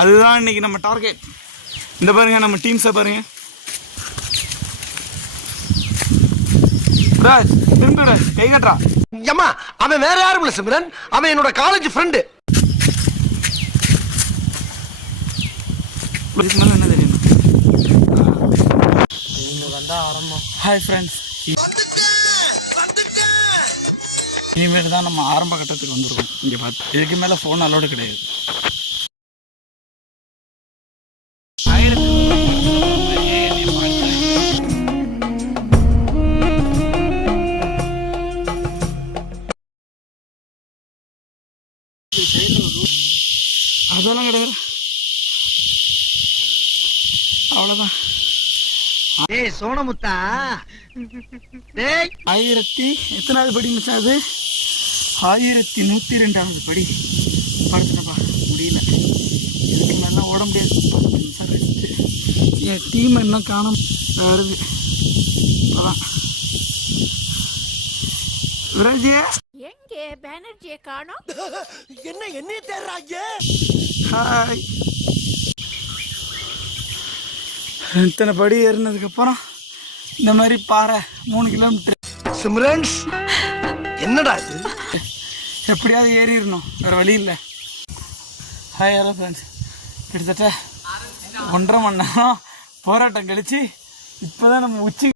அதுதான் இன்னைக்கு நம்ம டார்கெட். இந்த பாருங்க நம்ம டீம்ஸை பாருங்க. திரும்பிட கை கட்டுறா. அம்மா அவன் வேற யாரும் இல்ல சிம்ரன், அவன் என்னோட காலேஜ் ஃப்ரெண்டு. என்ன தெரியும்? ஹாய் ஃப்ரெண்ட்ஸ், இனிமேல் தான் நம்ம ஆரம்ப கட்டத்துக்கு வந்துருக்கோம். இங்கே பார்த்து இதுக்கு மேலே ஃபோன் அலோடு கிடையாது. அதெல்லாம் கிடையாது, அவ்வளோதான். ஏய் சோனமுத்தா, டேய் 1000 எத்தனாவது படி மிச்சம்? அது 1102வது படி. படுத்துனப்பா முடியல, இதுக்கு மேலே ஓட முடியாது. 10 நிமிஷம் ரெஸ்ட்டு. என் டீம் இன்னும் காணும் வருது. அதான் விராஜே எங்கே பேனர்ஜியை காணோம்? என்ன தேடுறாங்க? ஹாய். இத்தனை படி ஏறினதுக்கப்புறம் இந்த மாதிரி பாறை 3 கிலோமீட்டர். சிம்ரன்ஸ் என்னடா இது? எப்படியாவது ஏறிடணும், வேறு வழி இல்லை. ஹாய் ஹலோ ஃப்ரெண்ட்ஸ், கிட்டத்தட்ட 1.5 மணி நேரம் போராட்டம் கழிச்சு இப்போ தான் நம்ம உச்சி